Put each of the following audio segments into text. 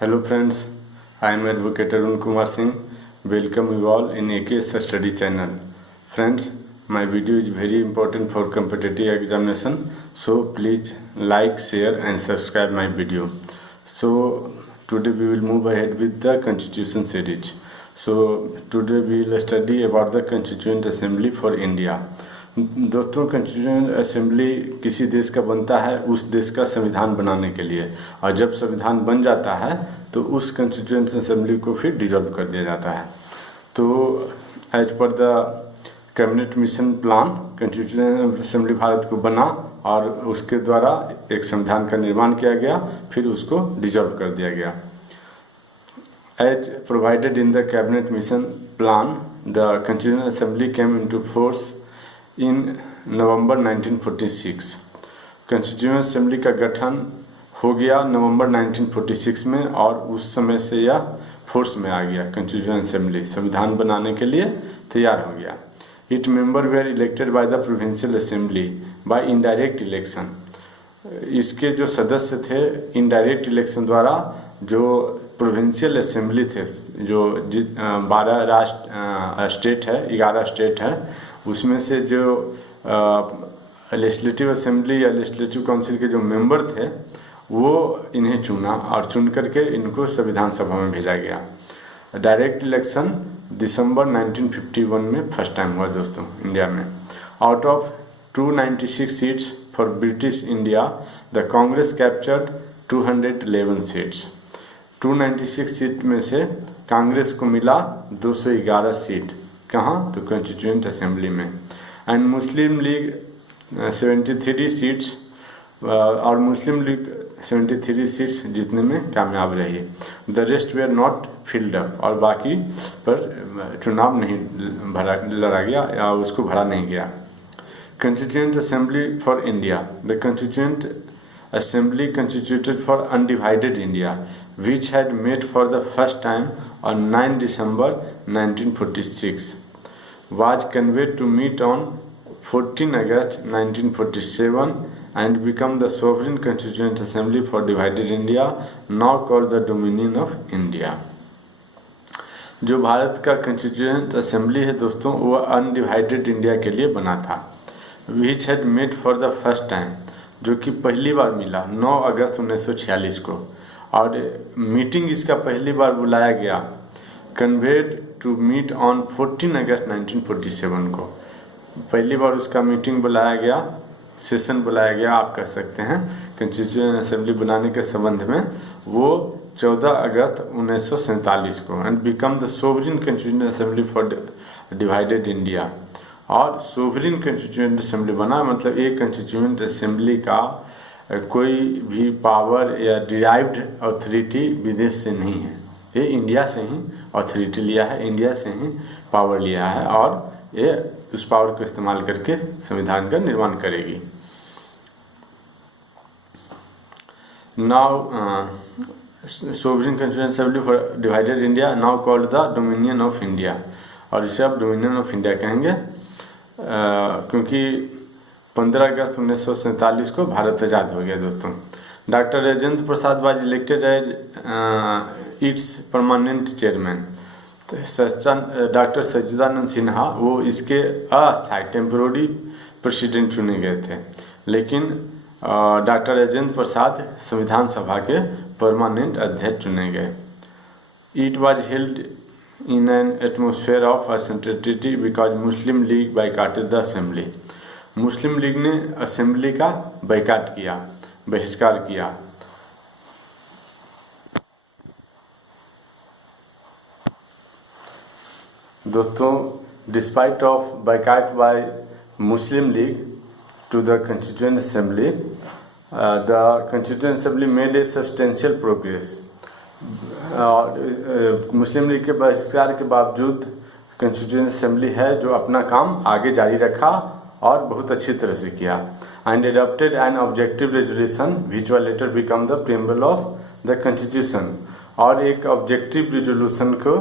Hello friends, I am Advocate Arun Kumar Singh. Welcome you all in AKS study channel. Friends, my video is very important for competitive examination, so please like, share and subscribe my video. So today we will move ahead with the Constitution series. So today we will study about the Constituent Assembly for India. दोस्तों, constituent assembly किसी देश का बनता है उस देश का संविधान बनाने के लिए, और जब संविधान बन जाता है तो उस कॉन्स्टिट्यूएंट असेंबली को फिर डिसॉल्व कर दिया जाता है। तो as per the cabinet mission plan constituent assembly Bharat को बना और उसके द्वारा एक संविधान का निर्माण किया गया, फिर उसको डिसॉल्व कर दिया गया। As provided in the cabinet mission plan the constituent assembly came into force in November 1946। Constituent assembly का गठन हो गया नवंबर 1946 में, और उस समय से यह फोर्स में आ गया। कॉन्स्टिट्यूएंट असेंबली संविधान बनाने के लिए तैयार हो गया। It member were elected by the provincial assembly by indirect election. इसके जो सदस्य थे इनडायरेक्ट इलेक्शन द्वारा, जो प्रोविंशियल असेंबली थे, जो 12 राष्ट्र स्टेट है, 11 स्टेट है, उसमें से जो लेजिस्लेटिव असेंबली या लेजिस्लेटिव काउंसिल के जो मेंबर थे वो इन्हें चुना, और चुन करके इनको संविधान सभा में भेजा गया। डायरेक्ट इलेक्शन दिसंबर 1951 में फर्स्ट टाइम हुआ दोस्तों इंडिया में। Out of 296 seats for British India, the Congress captured 211 seats. 296 seat में से कांग्रेस को मिला 211 सीट। कहाँ? तो कॉन्स्टिट्यूएंट असेंबली में। एंड मुस्लिम लीग 73 सीट्स, और मुस्लिम लीग 73 सीट्स जीतने में कामयाब रही। The rest were not filled up, और बाकी पर चुनाव नहीं लड़ा गया या उसको भरा नहीं गया। Constituent assembly for India, the constituent assembly constituted for undivided India, which had met for the first time on 9 December 1946, was convened to meet on 14 August 1947 and become the sovereign constituent assembly for divided India, now called the Dominion of India। जो भारत का constituent assembly है दोस्तों, वो undivided India के लिए बना था। Which had met for the first time, जो कि पहली बार मिला 9 अगस्त 1946 को, और मीटिंग इसका पहली बार बुलाया गया कन्वेड टू मीट ऑन 14 अगस्त 1947 को। पहली बार उसका मीटिंग बुलाया गया, सेशन बुलाया गया आप कह सकते हैं, कॉन्स्टिट्यूएंट असेंबली बनाने के संबंध में, वो 14 अगस्त 1947 को। And become the sovereign constituent assembly for divided India, और सोवरेन कॉन्स्टिट्यूएंट असेंबली बना। मतलब एक कॉन्स्टिट्यूएंट असेंबली का कोई भी पावर या डिराइव्ड अथॉरिटी विदेश से नहीं है, ये इंडिया से ही अथॉरिटी लिया है, इंडिया से ही पावर लिया है, और ये उस पावर को इस्तेमाल करके संविधान का निर्माण करेगी। Now sovereign constituent assembly for divided India, now called the dominion of India, और इसे आप डोमिनियन ऑफ इंडिया कहेंगे क्योंकि 15 अगस्त 1947 को भारत आज़ाद हो गया दोस्तों। Doctor Rajendra Prasad was elected as its permanent chairman. Doctor Sachchidanand Sinha वो इसके अस्थायी टेम्पोररी प्रेसिडेंट चुने गए थे, लेकिन डॉक्टर राजेंद्र प्रसाद संविधान सभा के परमानेंट अध्यक्ष चुने गए। It was held in an atmosphere of uncertainty because Muslim League boycotted the assembly। Muslim League ने असेंबली का बाइकाट किया, बहिष्कार किया। दोस्तों, despite of boycott by Muslim League to the constituent assembly, the constituent assembly made a substantial progress. Muslim League के बहिष्कार के बावजूद कॉन्स्टिट्यूएंट असेंबली है जो अपना काम आगे जारी रखा और बहुत अच्छी तरह से किया। And adopted an objective resolution which was later become the preamble of the constitution, और एक ऑब्जेक्टिव रेजोल्यूशन को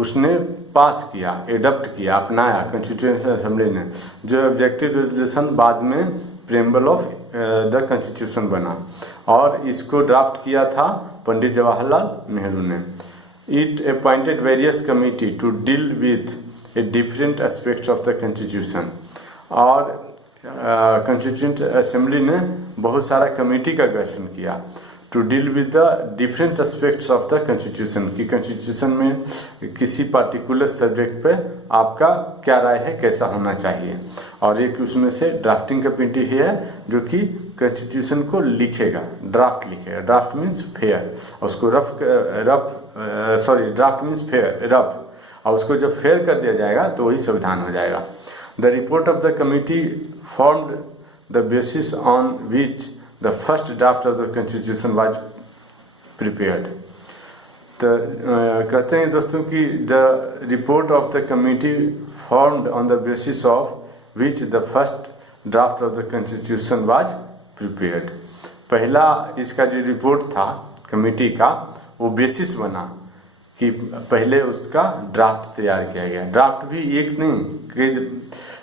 उसने पास किया, एडॉप्ट किया, अपनाया कॉन्स्टिट्यूएंट असेंबली ने, जो ऑब्जेक्टिव रेजोल्यूशन बाद में प्रीएम्बल ऑफ द कॉन्स्टिट्यूशन बना और इसको ड्राफ्ट किया था पंडित जवाहरलाल नेहरू ने। It appointed various committee to deal with a different aspects of the constitution और कॉन्स्टिट्यूंट असेंबली ने बहुत सारा कमेटी का गठन किया to deal with the different aspects of the constitution कि कॉन्स्टिट्यूशन में किसी पार्टिकुलर सब्जेक्ट पे आपका क्या राय है, कैसा होना चाहिए। और एक उसमें से ड्राफ्टिंग कमेटी ही है जो कि कॉन्स्टिट्यूशन को लिखेगा, ड्राफ्ट लिखेगा। ड्राफ्ट मीन्स फेयर, उसको ड्राफ्ट मीन्स फेयर, रफ, और उसको जब फेयर कर दिया जाएगा तो वही संविधान हो जाएगा। The report of the committee formed the basis on which the first draft of the constitution was prepared। तो कहते हैं दोस्तों कि the report of the committee formed on the basis of which the first draft of the constitution was prepared। पहला इसका जो report था committee का वो बेसिस बना कि पहले उसका ड्राफ्ट तैयार किया गया। ड्राफ्ट भी एक नहीं कई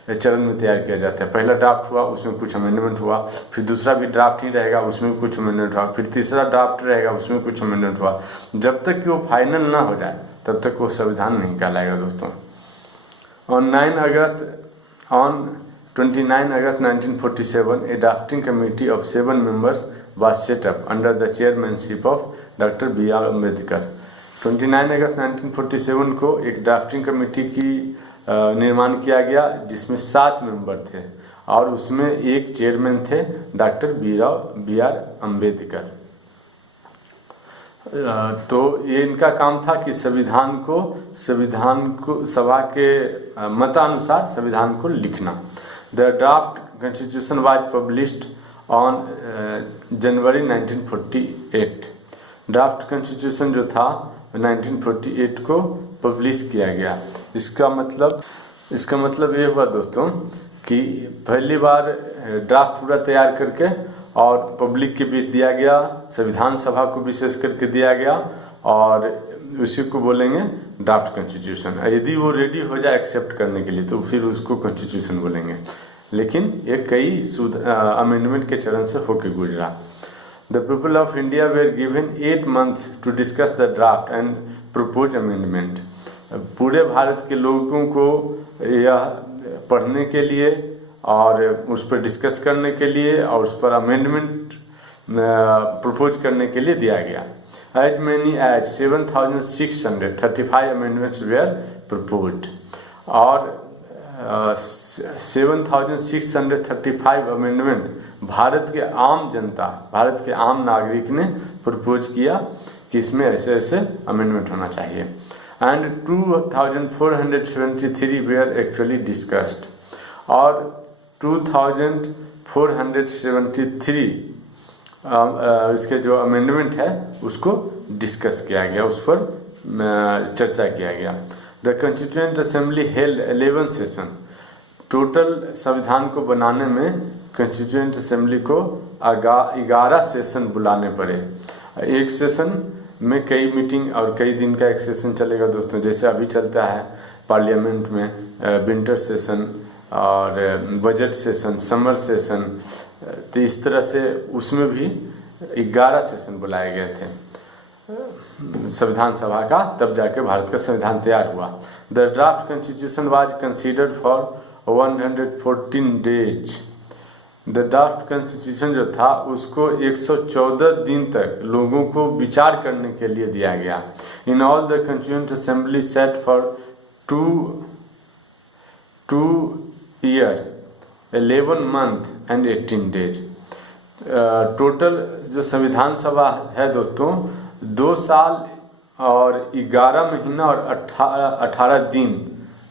चरण में तैयार किया जाता है। पहला ड्राफ्ट हुआ, उसमें कुछ अमेंडमेंट हुआ, फिर दूसरा भी ड्राफ्ट ही रहेगा, उसमें कुछ अमेंडमेंट हुआ, फिर तीसरा ड्राफ्ट रहेगा, उसमें कुछ अमेंडमेंट हुआ। जब तक कि वो फाइनल ना हो जाए तब तक वो संविधान नहीं कहलाएगा दोस्तों। On 29 August 1947 A drafting committee of 7 members was set up under the chairmanship of doctor B.R. Ambedkar. 29 अगस्त 1947 को एक ड्राफ्टिंग कमेटी की निर्माण किया गया जिसमें 7 मेंबर थे और उसमें एक चेयरमैन थे डॉक्टर B.R. अम्बेडकर। तो ये इनका काम था कि संविधान को सभा के मतानुसार संविधान को लिखना। The draft constitution was published on January 1948। Draft constitution जो था 1948 को पब्लिश किया गया। इसका मतलब ये हुआ दोस्तों कि पहली बार ड्राफ्ट पूरा तैयार करके और पब्लिक के बीच दिया गया, संविधान सभा को विशेष करके दिया गया और उसी को बोलेंगे ड्राफ्ट कॉन्स्टिट्यूशन। यदि वो रेडी हो जाए एक्सेप्ट करने के लिए तो फिर उसको कॉन्स्टिट्यूशन बोलेंगे, लेकिन ये कई अमेंडमेंट के चरण से होकर गुजरा। The people of India were given 8 months to discuss the draft and propose amendment। पूरे भारत के लोगों को यह पढ़ने के लिए और उस पर डिस्कस करने के लिए और उस पर अमेंडमेंट प्रपोज करने के लिए दिया गया। As many as 7,635 amendments were proposed और 7,635 अमेंडमेंट भारत के आम जनता, भारत के आम नागरिक ने प्रपोज किया कि इसमें ऐसे ऐसे अमेंडमेंट होना चाहिए। एंड 2,473 वेयर एक्चुअली डिस्कस्ड और 2,473 इसके जो अमेंडमेंट है उसको डिस्कस किया गया, उस पर चर्चा किया गया। The constituent assembly held 11 session. Total संविधान को बनाने में कॉन्स्टिट्यूएंट असेंबली को 11 सेशन बुलाने पड़े। एक सेशन में कई मीटिंग और कई दिन का एक सेशन चलेगा दोस्तों, जैसे अभी चलता है पार्लियामेंट में विंटर सेशन और बजट सेशन, समर सेशन। तो इस तरह से उसमें भी 11 सेशन बुलाए गए थे संविधान सभा का, तब जाके भारत का संविधान तैयार हुआ। The draft constitution was considered for 114 days. The draft constitution जो था उसको 114 दिन तक लोगों को विचार करने के लिए दिया गया। In all the constituent assembly set for 2 year 11 month and 18 days. Total जो संविधान सभा है दोस्तों 2 साल और 11 महीना और 18 दिन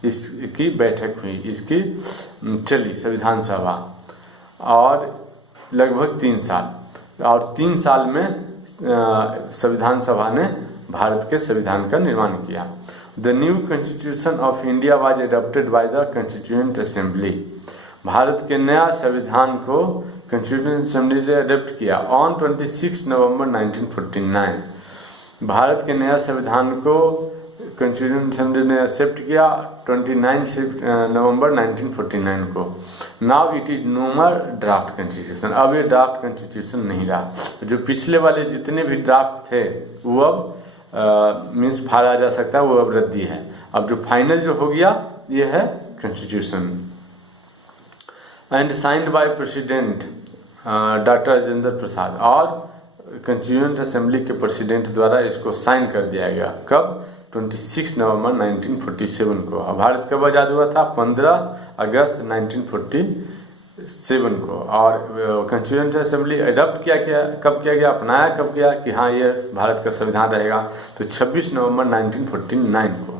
इसकी बैठक हुई, इसकी चली संविधान सभा, और लगभग 3 साल, और 3 साल में संविधान सभा ने भारत के संविधान का निर्माण किया। The new constitution of India was adopted by the constituent assembly. Bharat के नया संविधान को कॉन्स्टिट्यूएंट असेंबली ने अडॉप्ट किया ऑन 26 नवंबर 1949। भारत के नया संविधान को कॉन्स्टिट्यूशन असेंबली ने एक्सेप्ट किया 29 नवंबर 1949 को। Now it is no more draft constitution, अब ये ड्राफ्ट कॉन्स्टिट्यूशन नहीं रहा। जो पिछले वाले जितने भी ड्राफ्ट थे वो अब मीन्स फाड़ा जा सकता है, वो अब रद्दी है। अब जो फाइनल जो हो गया ये है constitution. And signed by president doctor Rajendra Prasad, और कॉन्स्टिट्यूएंट असेंबली के प्रेसिडेंट द्वारा इसको साइन कर दिया गया। कब? 26 नवंबर 1947 को। भारत कब आज़ाद हुआ था? 15 अगस्त 1947 को। और कॉन्स्टिट्यूएंट असेंबली अडॉप्ट कब किया गया, अपनाया कब गया कि हाँ ये भारत का संविधान रहेगा? तो 26 नवंबर 1949 को।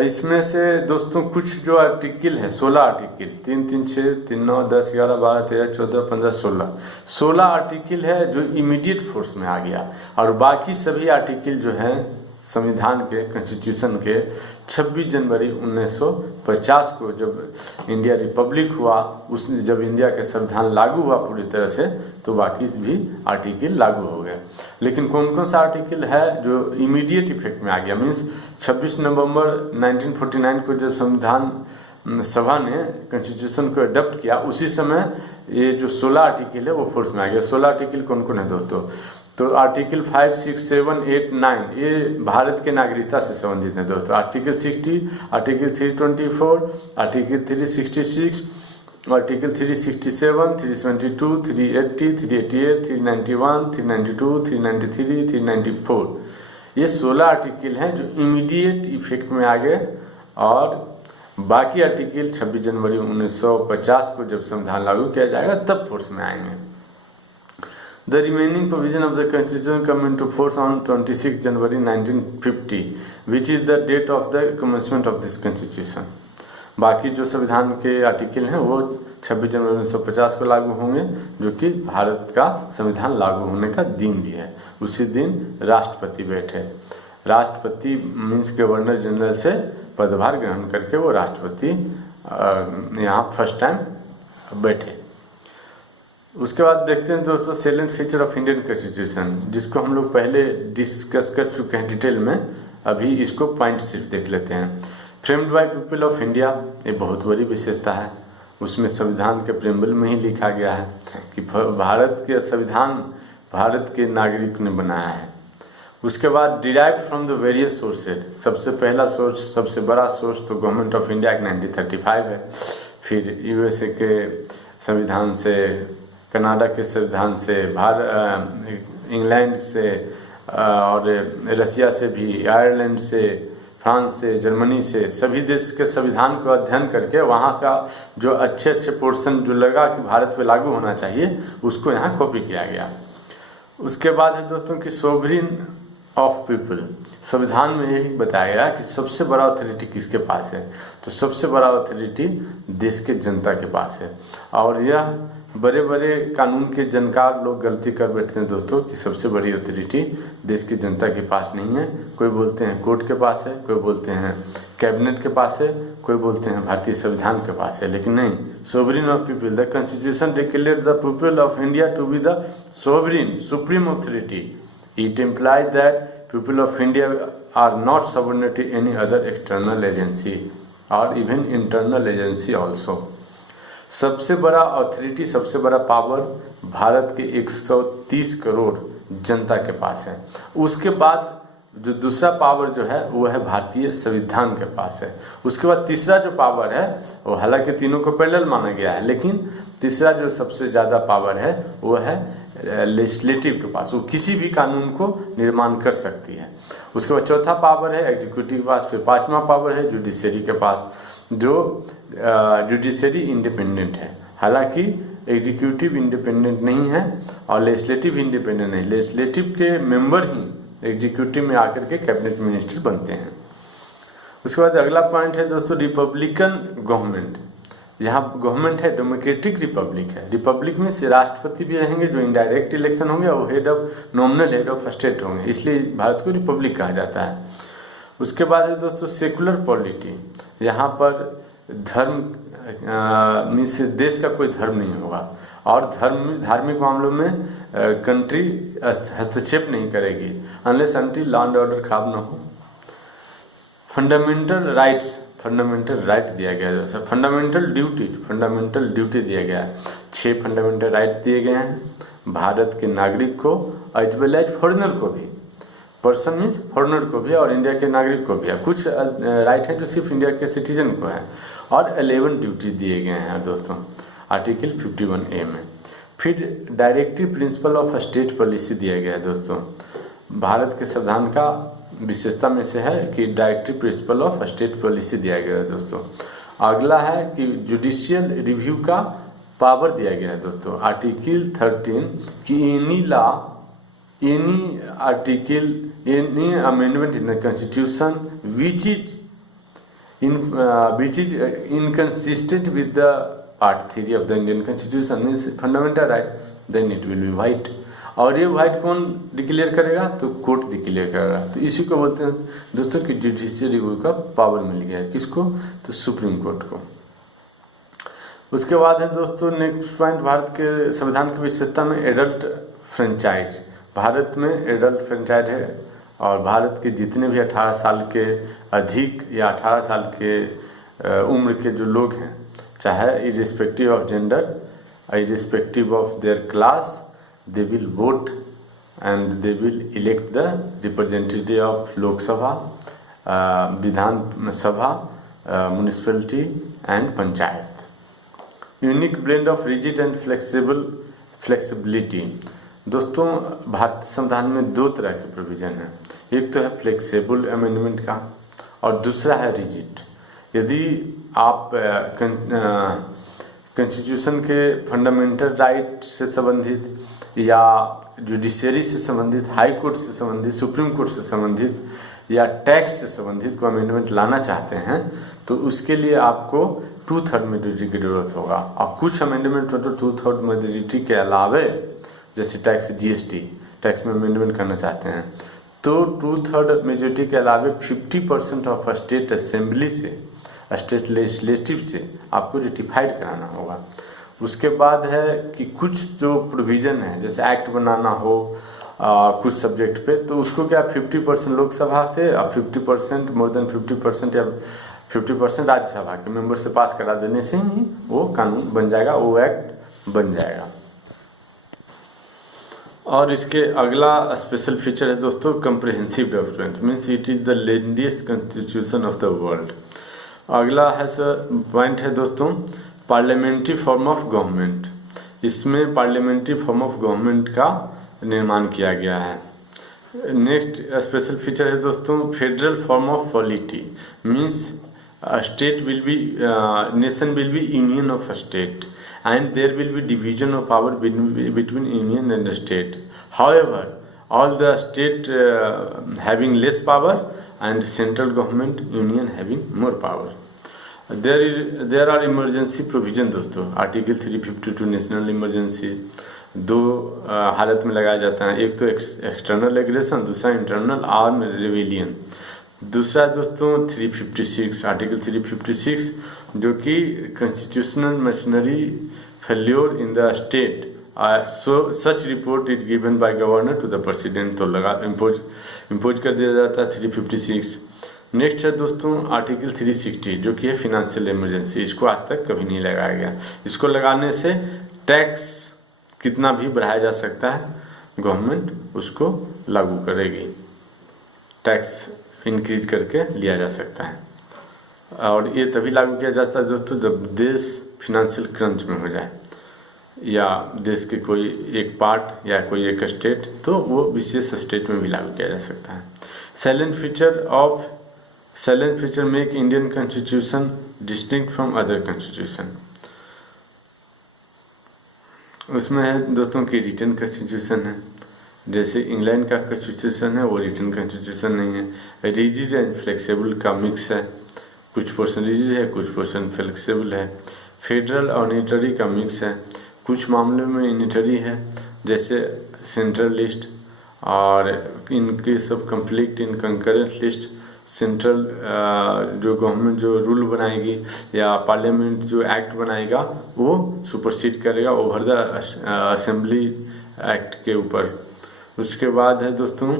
इसमें से दोस्तों कुछ जो आर्टिकल है, 16 आर्टिकल, 3, 3, 6, 3, 9, 10, 11, 12, 13, 14, 15, 16 आर्टिकल है जो इमीडिएट फोर्स में आ गया। और बाकी सभी आर्टिकल जो हैं संविधान के, कॉन्स्टिट्यूशन के 26 जनवरी 1950 को जब इंडिया रिपब्लिक हुआ, उसने जब इंडिया के संविधान लागू हुआ पूरी तरह से, तो बाकी भी आर्टिकल लागू हो गए। लेकिन कौन कौन सा आर्टिकल है जो इमीडिएट इफेक्ट में आ गया? मीन्स 26 नवंबर 1949 को जब संविधान सभा ने कॉन्स्टिट्यूशन को अडॉप्ट किया, उसी समय ये जो 16 आर्टिकल है वो फोर्स में आ गया। 16 आर्टिकल कौन कौन है दोस्तों? तो आर्टिकल 5, 6, 7, 8, 9 ये भारत के नागरिकता से संबंधित है दोस्तों। आर्टिकल 60, आर्टिकल 324, आर्टिकल 366, आर्टिकल 367, 372, 380, 388, 391, 392, 393, 394, ये 16 आर्टिकल हैं जो इमीडिएट इफेक्ट में आ गए। और बाकी आर्टिकल 26 जनवरी 1950 को जब संविधान लागू किया जाएगा तब फोर्स में आएंगे। The remaining provision of the Constitution come into force on 26 January 1950, which is the date of the commencement of this Constitution. बाकी जो संविधान के आर्टिकल हैं वो 26 जनवरी 1950 को लागू होंगे, जो कि भारत का संविधान लागू होने का दिन भी है। उसी दिन राष्ट्रपति बैठे, राष्ट्रपति मीन्स गवर्नर जनरल से पदभार ग्रहण करके वो राष्ट्रपति यहाँ फर्स्ट टाइम बैठे। उसके बाद देखते हैं दोस्तों salient feature of Indian constitution, जिसको हम लोग पहले डिस्कस कर चुके हैं डिटेल में। अभी इसको पॉइंट सिर्फ देख लेते हैं। Framed by people of India, ये बहुत बड़ी विशेषता है। उसमें संविधान के प्रेम्बल में ही लिखा गया है कि भारत के संविधान भारत के नागरिक ने बनाया है। उसके बाद derived from the various sources, सबसे पहला सोर्स, सबसे बड़ा सोर्स तो गवर्नमेंट ऑफ इंडिया एक्ट 1935 है। फिर यूएसए के संविधान से, कनाडा के संविधान से, इंग्लैंड से और रसिया से भी, आयरलैंड से, फ्रांस से, जर्मनी से, सभी देश के संविधान को अध्ययन करके वहाँ का जो अच्छे अच्छे पोर्शन जो लगा कि भारत पे लागू होना चाहिए उसको यहाँ कॉपी किया गया। उसके बाद है दोस्तों कि सोवरिन ऑफ पीपल, संविधान में यही बताया गया कि सबसे बड़ा अथॉरिटी किसके पास है? तो सबसे बड़ा अथॉरिटी देश के जनता के पास है। और यह बड़े बड़े कानून के जानकार लोग गलती कर बैठते हैं दोस्तों कि सबसे बड़ी अथॉरिटी देश की जनता के पास नहीं है। कोई बोलते हैं कोर्ट के पास है, कोई बोलते हैं कैबिनेट के पास है, कोई बोलते हैं भारतीय संविधान के पास है, लेकिन नहीं, sovereign of people. The constitution declared the people of India to be the sovereign supreme authority. It implies that people of India are not subordinate to any other external agency और इवन इंटरनल एजेंसी ऑल्सो। सबसे बड़ा authority, सबसे बड़ा power Bharat के 130 करोड़ जनता के पास है। उसके बाद जो दूसरा पावर जो है वो है भारतीय संविधान के पास है। उसके बाद तीसरा जो पावर है वो, हालांकि तीनों को पैरेलल माना गया है, लेकिन तीसरा जो सबसे ज़्यादा पावर है वो है लेजिस्लेटिव के पास, वो किसी भी कानून को निर्माण कर सकती है। उसके बाद चौथा पावर है एग्जीक्यूटिव के पास, फिर पांचवा पावर है जुडिशरी के पास, जो जुडिशरी इंडिपेंडेंट है। हालांकि एग्जीक्यूटिव इंडिपेंडेंट नहीं है और लेजिस्लेटिव इंडिपेंडेंट नहीं, लेजिस्लेटिव के मेंबर ही एग्जीक्यूटिव में आकर के कैबिनेट मिनिस्टर बनते हैं। उसके बाद अगला पॉइंट है दोस्तों रिपब्लिकन गवर्नमेंट। यहाँ गवर्नमेंट है डेमोक्रेटिक रिपब्लिक है। रिपब्लिक में से राष्ट्रपति भी रहेंगे जो इनडायरेक्ट इलेक्शन होंगे और head of nominal head of state होंगे, इसलिए भारत को रिपब्लिक कहा जाता है। उसके बाद है दोस्तों सेकुलर पॉलिटी। यहाँ पर धर्म मीन्स देश का कोई धर्म नहीं होगा और धार्मिक मामलों में कंट्री हस्तक्षेप नहीं करेगी unless until law and order खराब न हो, फंडामेंटल राइट दिया गया है, सर फंडामेंटल ड्यूटी दिया गया है। 6 फंडामेंटल राइट दिए गए हैं भारत के नागरिक को एज वेल एज फॉरेनर को भी, पर्सन मीन्स फॉरेनर को भी और इंडिया के नागरिक को भी है। कुछ राइट है जो सिर्फ इंडिया के सिटीजन को है, और 11 ड्यूटी दिए गए हैं दोस्तों आर्टिकल 51A में। फिर directive principle of state policy दिया गया है दोस्तों। भारत के संविधान का विशेषता में से है कि directive principle of state policy दिया गया है दोस्तों। अगला है कि जुडिशियल रिव्यू का पावर दिया गया है दोस्तों। आर्टिकल 13 कि any article, any amendment in the constitution which is inconsistent with the part 3 of the Indian constitution means fundamental right, then it will be void। और ये वाइट कौन डिक्लेयर करेगा? तो कोर्ट डिक्लेयर करेगा। तो इसी को बोलते हैं दोस्तों कि जुडिशियल रिव्यू का पावर मिल गया है किसको? तो सुप्रीम कोर्ट को। उसके बाद है दोस्तों नेक्स्ट पॉइंट, भारत के संविधान की विशेषता में एडल्ट फ्रेंचाइज। भारत में एडल्ट फ्रेंचाइज है और भारत के जितने भी 18 साल के अधिक या 18 साल के उम्र के जो लोग हैं, चाहे irrespective of gender, irrespective of their class, they will vote and they will elect the representative of Lok Sabha, Vidhan Sabha, municipality and panchayat। Unique blend of rigid and flexibility। दोस्तों भारत संविधान में 2 तरह के प्रोविजन हैं, एक तो है flexible amendment का और दूसरा है रिजिड। यदि आप कॉन्स्टिट्यूशन के फंडामेंटल राइट से संबंधित या जुडिशरी से संबंधित, हाई कोर्ट से संबंधित, सुप्रीम कोर्ट से संबंधित या टैक्स से संबंधित को अमेंडमेंट लाना चाहते हैं तो उसके लिए आपको 2/3 मेजोरिटी की जरूरत होगा। और कुछ अमेंडमेंट तो 2/3 मेजोरिटी के अलावे, जैसे टैक्स GST टैक्स में अमेंडमेंट करना चाहते हैं तो 2/3 मेजोरिटी के अलावे 50% ऑफ स्टेट असेंबली से, स्टेट लेजिस्लेटिव से आपको रेटिफाइड कराना होगा। उसके बाद है कि कुछ जो प्रोविज़न है, जैसे एक्ट बनाना हो कुछ सब्जेक्ट पे, तो उसको क्या 50% लोकसभा से और 50% मोर देन 50% या 50% राज्यसभा के मेंबर से पास करा देने से ही वो कानून बन जाएगा, वो एक्ट बन जाएगा। और इसके अगला स्पेशल फीचर है दोस्तों comprehensive document, means it is the lengthiest constitution of the world. अगला है सर पॉइंट है दोस्तों पार्लियामेंट्री फॉर्म ऑफ गवर्नमेंट। इसमें पार्लियामेंट्री फॉर्म ऑफ गवर्नमेंट का निर्माण किया गया है। नेक्स्ट स्पेशल फीचर है दोस्तों federal form of polity, means state will be nation will be union of state and there will be division of power between union and state. However, all the state having less power and central government union having more power. There are emergency provision दोस्तों। Article 352 national emergency 2 हालत में लगाया जाता है, एक तो external aggression, दूसरा internal arm rebellion. दूसरा दोस्तों 356 आर्टिकल 356 जो कि constitutional machinery failure in the state such report is given by governor to the president, तो लगा इम्पोज कर दिया जाता है 356। नेक्स्ट है दोस्तों आर्टिकल 360 जो कि है फिनेंशियल इमरजेंसी। इसको आज तक कभी नहीं लगाया गया। इसको लगाने से टैक्स कितना भी बढ़ाया जा सकता है, गवर्नमेंट उसको लागू करेगी, टैक्स इंक्रीज करके लिया जा सकता है। और ये तभी लागू किया जाता है दोस्तों जब देश फिनेंशियल क्रंच में हो जाए या देश के कोई एक पार्ट या कोई एक स्टेट, तो वो विशेष स्टेट में भी लागू किया जा सकता है। Silent feature make Indian constitution distinct from other constitution. उसमें है दोस्तों की रिटन कॉन्स्टिट्यूशन है, जैसे इंग्लैंड का कॉन्स्टिट्यूशन है वो रिटन कॉन्स्टिट्यूशन नहीं है। रिजिड एंड फ्लेक्सिबल का मिक्स है, कुछ पोर्शन रिजिड है कुछ पोर्शन फ्लेक्सिबल है। फेडरल और यूनिटरी का मिक्स है, कुछ मामलों में यूनिटरी है जैसे सेंट्रल लिस्ट, और in case of conflict in concurrent list central जो गवर्नमेंट जो रूल बनाएगी या पार्लियामेंट जो एक्ट बनाएगा वो सुपरसीड करेगा ओवर द असेंबली एक्ट के ऊपर। उसके बाद है दोस्तों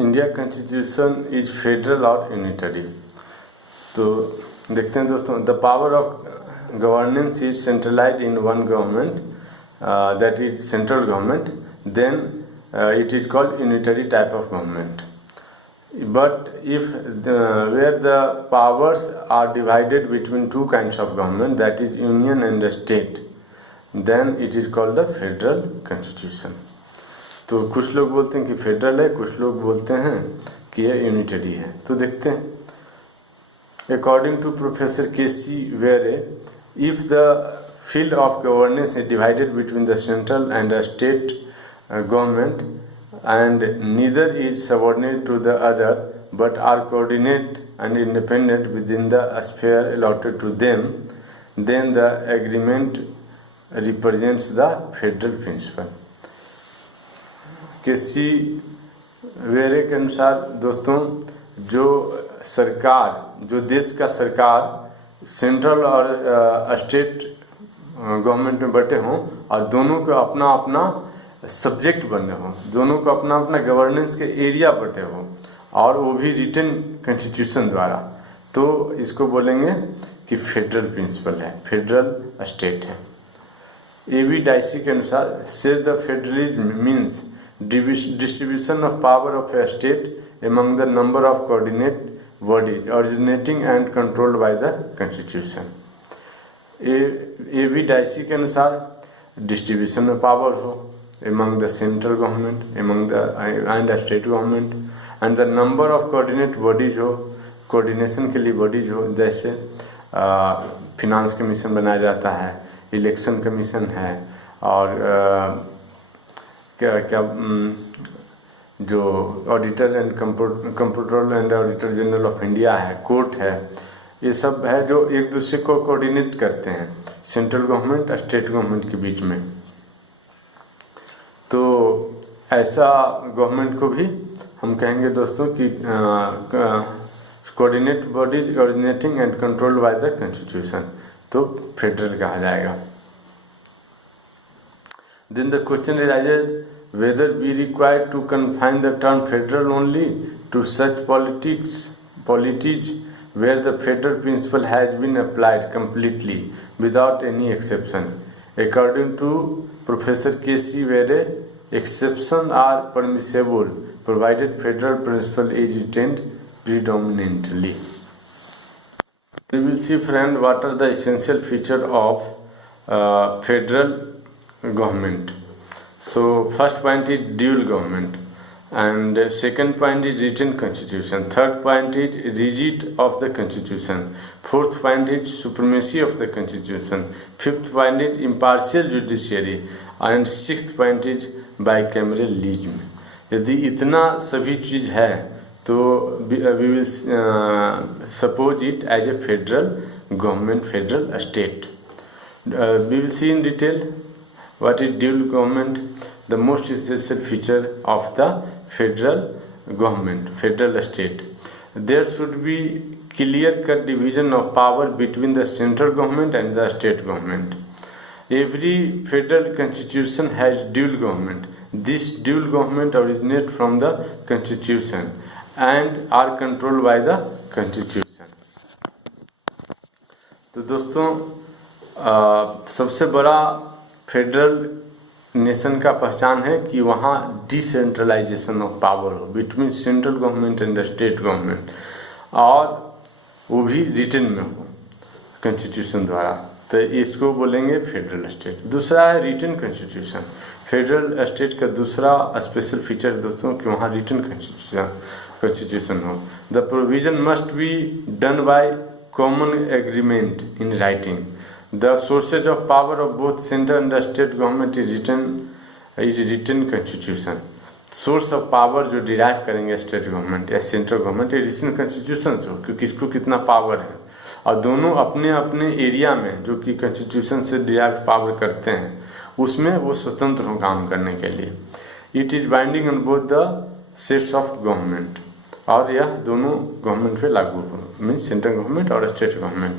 इंडिया कॉन्स्टिट्यूशन इज फेडरल और यूनिटरी। तो देखते हैं दोस्तों, the power of governance is centralised in one government, that is central government, then it is called unitary type of government. But if where the powers are divided between two kinds of government, that is union and the state, then it is called the federal constitution। तो कुछ लोग बोलते हैं कि federal है, कुछ लोग बोलते हैं कि यह यूनिटरी है। तो देखते हैं, according to professor K C. Wheare, if the field of governance is divided between the central and the state government and neither is subordinate to the other but are coordinate and independent within the sphere allotted to them, then the agreement represents the federal principle। K C. Wheare के अनुसार दोस्तों, जो सरकार, जो देश का सरकार central और स्टेट गवर्नमेंट में बटे हों और दोनों को अपना अपना सब्जेक्ट बने हों, दोनों को अपना अपना गवर्नेंस के एरिया बटे हों और वो भी रिटन कॉन्स्टिट्यूशन द्वारा, तो इसको बोलेंगे कि फेडरल प्रिंसिपल है, फेडरल स्टेट है। ए.वी. डाइसी के अनुसार, से the federalism means distribution of power of a state among the number of coordinate bodies originating and controlled by the constitution। A.V. Dicey के अनुसार डिस्ट्रीब्यूशन of power हो among the central government, among the and state government, and the number of coordinate bodies हो, coordination के लिए bodies हो, जैसे finance commission बनाया जाता है, इलेक्शन कमीशन है, और क्या जो auditor and comptroller and auditor general of India है, कोर्ट है, ये सब है जो एक दूसरे को कोऑर्डिनेट करते हैं सेंट्रल गवर्नमेंट स्टेट गवर्नमेंट के बीच में। तो ऐसा गवर्नमेंट को भी हम कहेंगे दोस्तों कि coordinate bodies originating and controlled by the constitution, तो फेडरल कहा जाएगा। Then the question arises whether we require to confine the term federal only to such polities where the federal principle has been applied completely without any exception। According to Professor K.C. Were, exceptions are permissible provided federal principle is retained predominantly। We will see, friend, what are the essential features of federal government। So first point is dual government, and second point is written constitution, third point is rigid of the constitution, fourth point is supremacy of the constitution, fifth point is impartial judiciary, and sixth point is bicameralism। यदि इतना सभी चीज़ है तो we will suppose it as a federal government, federal state। We will see in detail what is dual government, the most essential feature of the federal government, federal state। There should be clear-cut division of power between the central government and the state government। Every federal constitution has dual government। This dual government originates from the constitution and are controlled by the constitution। तो दोस्तों, सबसे बड़ा federal nation का पहचान है कि वहाँ decentralisation of power हो between central government and state government, और वो भी रिटन में हो कॉन्स्टिट्यूशन द्वारा, तो इसको बोलेंगे फेडरल स्टेट। दूसरा है रिटन कॉन्स्टिट्यूशन। फेडरल स्टेट का दूसरा स्पेशल फीचर दोस्तों कि वहाँ रिटन कॉन्स्टिट्यूशन हो। The provision must be done by common agreement in writing. The sources of power of both central and the state government is written constitution। Source of power जो derive करेंगे state government या central government, ये written constitution से हो कि किसको कितना power है, और दोनों अपने अपने एरिया में जो कि कॉन्स्टिट्यूशन से डिराइव पावर करते हैं उसमें वो स्वतंत्र हो काम करने के लिए। It is binding on both the sets of government, और यह दोनों गवर्नमेंट पे लागू हो, मीन्स सेंट्रल गवर्नमेंट और state government.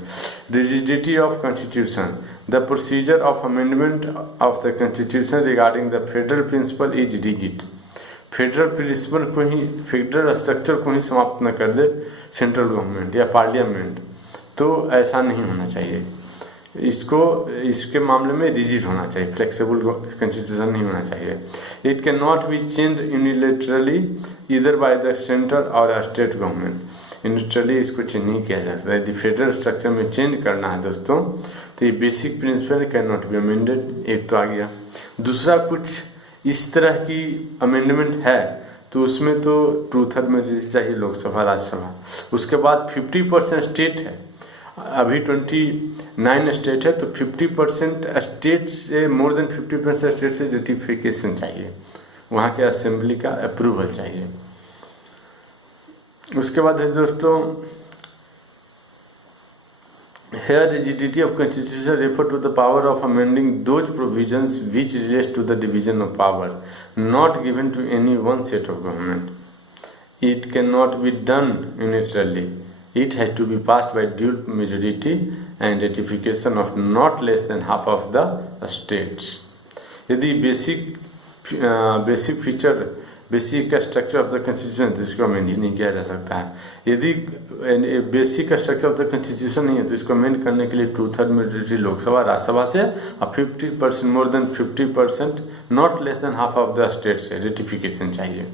Rigidity of constitution. The procedure of amendment of the constitution regarding the federal principle is rigid. Federal principle को ही, federal structure को ही समाप्त न कर दे सेंट्रल गवर्नमेंट या पार्लियामेंट, तो ऐसा नहीं होना चाहिए। इसके मामले में रिजिड होना चाहिए, फ्लेक्सिबल कॉन्स्टिट्यूशन नहीं होना चाहिए। It can not be change unilaterally इधर बाय द सेंटर और स्टेट गवर्नमेंट। यूनिलेटरली इसको चेंज नहीं किया जा सकता। यदि फेडरल स्ट्रक्चर में चेंज करना है दोस्तों, तो ये basic principle can not be amended, एक तो आ गया। दूसरा, कुछ इस तरह की अमेंडमेंट है तो उसमें तो 2/3 मेजॉरिटी चाहिए लोकसभा राज्यसभा। उसके बाद 50% स्टेट है, अभी 29 स्टेट है, तो 50% स्टेट से, मोर देन 50% स्टेट से रेटिफिकेशन चाहिए, वहाँ के असेंबली का अप्रूवल चाहिए। उसके बाद है दोस्तों, here rigidity of constitution refer to the power of amending those provisions which relates to the division of power not given to any one set of government. It cannot be done unilaterally. It has to be passed by dual majority and ratification of not less than half of the states. यदि basic structure of the constitution तो इसको amend ही नहीं किया जा सकता है। यदि basic structure of the constitution नहीं है तो इसको अमेंड करने के लिए 2/3 मेजॉरिटी लोकसभा राज्यसभा से और 50%, more than 50%, not less than half of the state से रेटिफिकेशन चाहिए।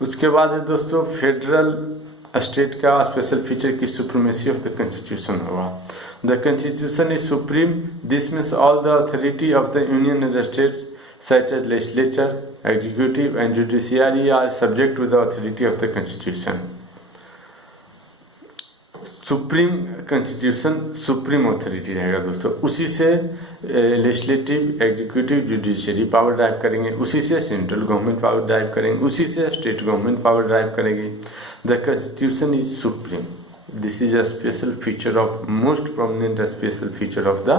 उसके बाद है दोस्तों, फेडरल स्टेट का स्पेशल फीचर की सुप्रीमेसी ऑफ द कॉन्स्टिट्यूशन होगा। The constitution is supreme, this means all the authority of the union and states such as legislature, executive and judiciary are subject to the authority of the constitution. Supreme constitution supreme authority रहेगा दोस्तों, उसी से legislative, executive, judiciary power drive करेंगे, उसी से central government power drive करेंगे, उसी से स्टेट गवर्नमेंट पावर ड्राइव करेगी। The constitution is supreme, this is a special feature of, most prominent special feature of the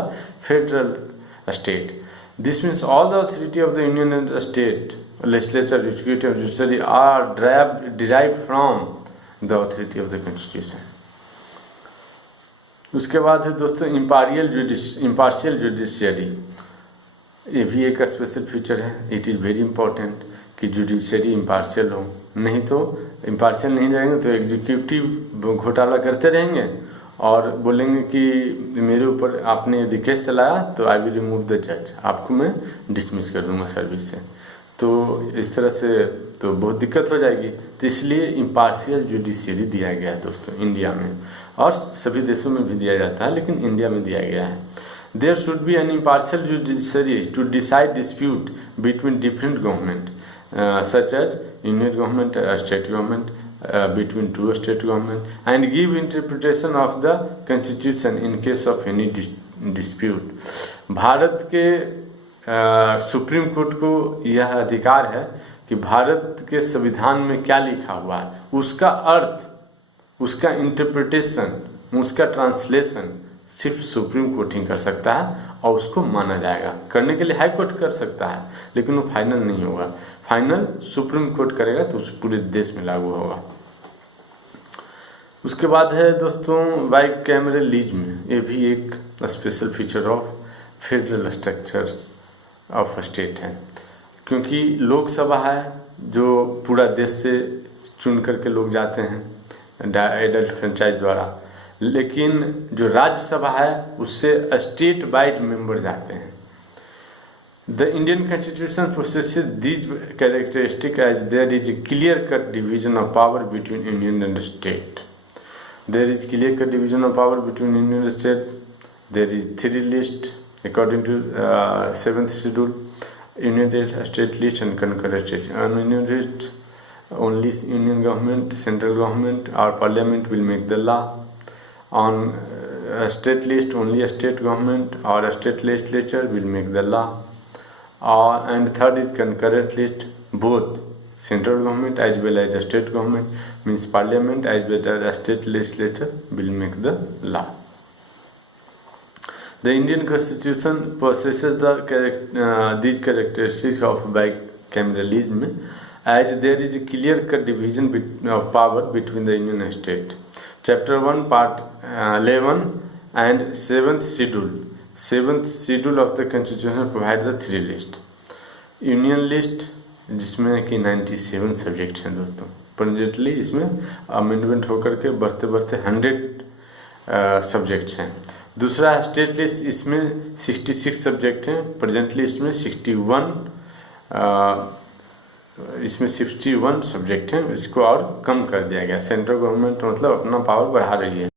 federal state. This means all the authority of the union and the state, legislature, executive, judiciary are derived from the authority of the constitution. उसके बाद है दोस्तों impartial judiciary, ये भी एक special feature है। It is very important कि judiciary impartial हो, नहीं तो इम्पार्शियल नहीं रहेंगे तो एग्जीक्यूटिव घोटाला करते रहेंगे और बोलेंगे कि मेरे ऊपर आपने यदि केस चलाया तो आई विल रिमूव द जज, आपको मैं डिसमिस कर दूंगा सर्विस से। तो इस तरह से तो बहुत दिक्कत हो जाएगी, तो इसलिए इम्पार्शियल जुडिशियरी दिया गया है दोस्तों इंडिया में, और सभी देशों में भी दिया जाता है लेकिन इंडिया में दिया गया है। There should be an impartial judiciary to decide dispute between different government such as union government, state government, between two state government, and give interpretation of the constitution in case of any dispute. Bharat के supreme court को यह अधिकार है कि भारत के संविधान में क्या लिखा हुआ है उसका अर्थ, उसका इंटरप्रिटेशन, उसका ट्रांसलेशन सिर्फ सुप्रीम कोर्ट ही कर सकता है और उसको माना जाएगा। करने के लिए हाई कोर्ट कर सकता है लेकिन वो फाइनल नहीं होगा, फाइनल सुप्रीम कोर्ट करेगा तो उस पूरे देश में लागू होगा। उसके बाद है दोस्तों बाइकैमरलिज्म, ये भी एक special feature of federal structure of state है, क्योंकि लोकसभा है जो पूरा देश से चुन करके लोग जाते हैं एडल्ट फ्रेंचाइज द्वारा, लेकिन जो राज्यसभा है उससे स्टेट वाइड मेंबर जाते हैं। The Indian constitution possesses these characteristics as there is a clear-cut division of power between union and state. There is clear-cut division of power between union and state. There is 3 lists according to 7th schedule: union state list and concurrent state. On union list, only union government, central government, or parliament will make the law. On a state list, only a state government or a state legislature will make the law. And third is concurrent list, both central government as well as the state government, means parliament as well as the state legislature will make the law. The Indian constitution possesses these characteristics of bicameralism, as there is a clear-cut division of power between the union and state. Chapter 1, Part 11 and 7th schedule. 7th schedule of the constitution provides the 3 lists: union list, जिसमें कि 97 subject हैं दोस्तों। Presently इसमें amendment होकर के बढ़ते बढ़ते 100 subjects हैं। दूसरा स्टेट लिस्ट, इसमें 66 सब्जेक्ट हैं, प्रेजेंटली इसमें 61 सब्जेक्ट हैं। इसको और कम कर दिया गया। सेंट्रल गवर्नमेंट मतलब अपना पावर बढ़ा रही है।